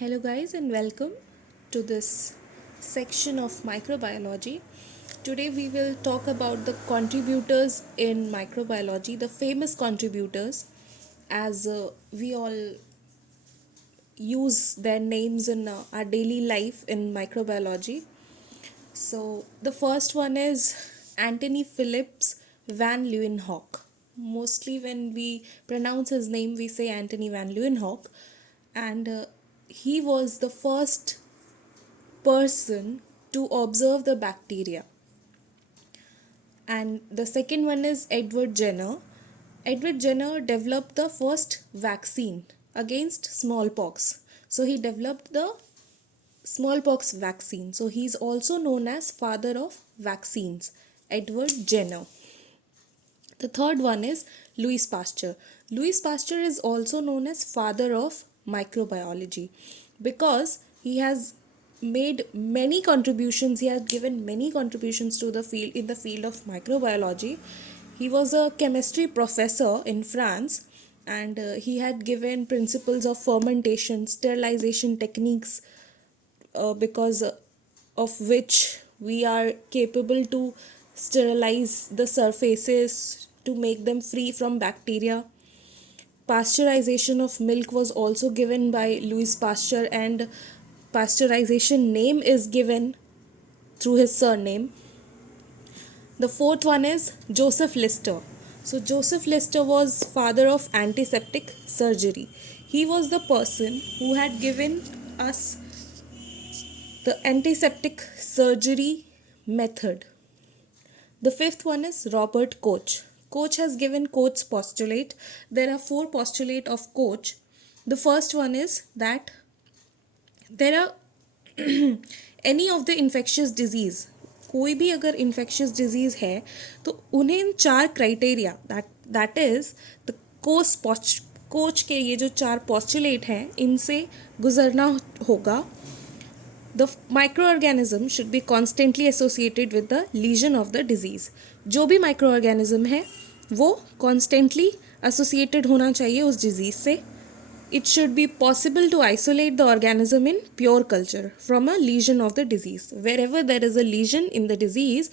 Hello, guys, and welcome to this section of microbiology. Today, we will talk about the contributors in microbiology, the famous contributors, as we all use their names in our daily life in microbiology. So, the first one is Anthony Phillips van Leeuwenhoek. Mostly, when we pronounce his name, we say Anthony van Leeuwenhoek, and he was the first person to observe the bacteria. And the second one is Edward Jenner. Edward Jenner developed the first vaccine against smallpox. So he developed the smallpox vaccine. So he's also known as father of vaccines, Edward Jenner. The third one is Louis Pasteur. Louis Pasteur is also known as father of microbiology because he has made many contributions. He has given many contributions to the field in the field of microbiology. He was a chemistry professor in France, and he had given principles of fermentation, sterilization techniques, because of which we are capable to sterilize the surfaces to make them free from bacteria. Pasteurization of milk was also given by Louis Pasteur, and pasteurization name is given through his surname. The fourth one is Joseph Lister. So Joseph Lister was father of antiseptic surgery. He was the person who had given us the antiseptic surgery method. The fifth one is Robert Koch. Koch has given Koch's postulate. There are four postulates of Koch. The first one is that there are any of the infectious disease, कोई भी अगर infectious disease है तो उन्हें इन चार criteria that is the coach के ये जो चार postulate हैं इनसे गुजरना होगा. The microorganism should be constantly associated with the lesion of the disease. जो भी microorganism है वो constantly associated होना चाहिए उस disease से. It should be possible to isolate the organism in pure culture from a lesion of the disease. Wherever there is a lesion in the disease,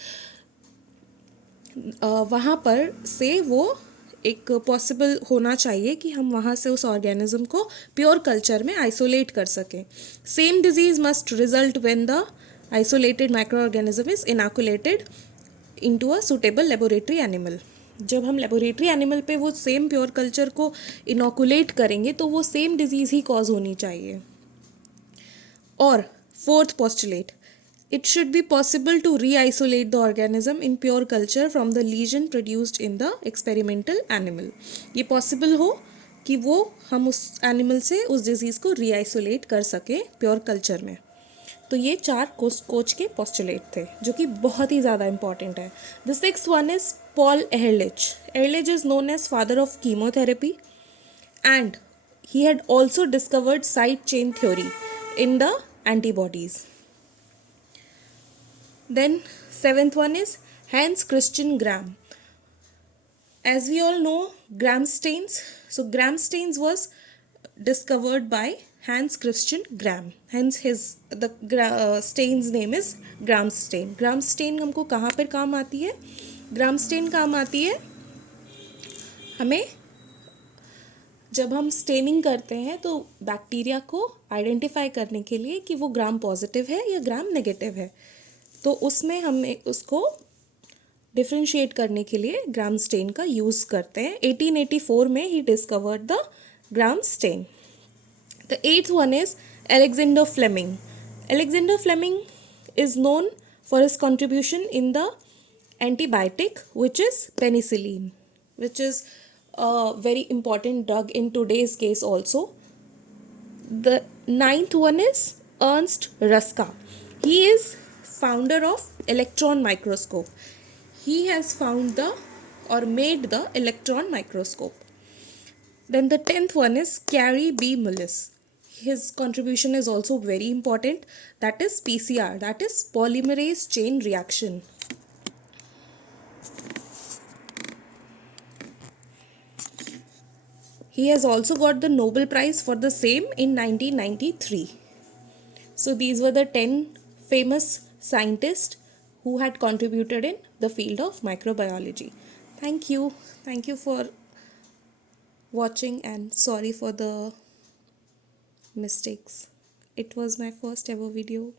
वहाँ पर से वो एक पॉसिबल होना चाहिए कि हम वहाँ से उस ऑर्गेनिज्म को प्योर कल्चर में आइसोलेट कर सकें. Same disease must result when the isolated micro organism is inoculated into a suitable laboratory animal. जब हम लेबोरेटरी एनिमल पे वो सेम प्योर कल्चर को इनोकुलेट करेंगे तो वो सेम डिजीज़ ही कॉज होनी चाहिए. और fourth postulate, it should be possible to re-isolate the organism in pure culture from the lesion produced in the experimental animal. ये possible हो कि वो हम उस एनिमल से उस डिजीज़ को री-आइसोलेट कर सकें प्योर कल्चर में. तो ये चार कोच के पोस्टुलेट थे जो कि बहुत ही ज़्यादा इंपॉर्टेंट है. The sixth one is Paul एहरलिच. एहरलिच is known as father of chemotherapy and he had also discovered side chain theory in the antibodies. Then seventh one is Hans Christian Gram. As we all know, Gram stains. So Gram stains was discovered by Hans Christian Gram. Hence the stain's name is Gram stain. Gram stain हमको कहाँ पर काम आती है? Gram stain काम आती है हमें जब हम स्टेनिंग करते हैं तो बैक्टीरिया को आइडेंटिफाई करने के लिए कि वो ग्राम पॉजिटिव है या ग्राम नेगेटिव है. तो उसमें हम उसको डिफ्रेंशिएट करने के लिए ग्राम स्टेन का यूज़ करते हैं. 1884 में ही discovered the gram stain. The eighth one is Alexander Fleming. Alexander Fleming is known for his contribution in the antibiotic which is penicillin, which is a very important drug in today's case also. The ninth one is Ernst Ruska. He is founder of electron microscope. He has found or made the electron microscope. Then the 10th one is Carey B. Mullis. His contribution is also very important. That is PCR, that is polymerase chain reaction. He has also got the Nobel Prize for the same in 1993. So these were the 10 famous scientists who had contributed in the field of microbiology. Thank you. Thank you for watching, and sorry for the mistakes. It was my first ever video.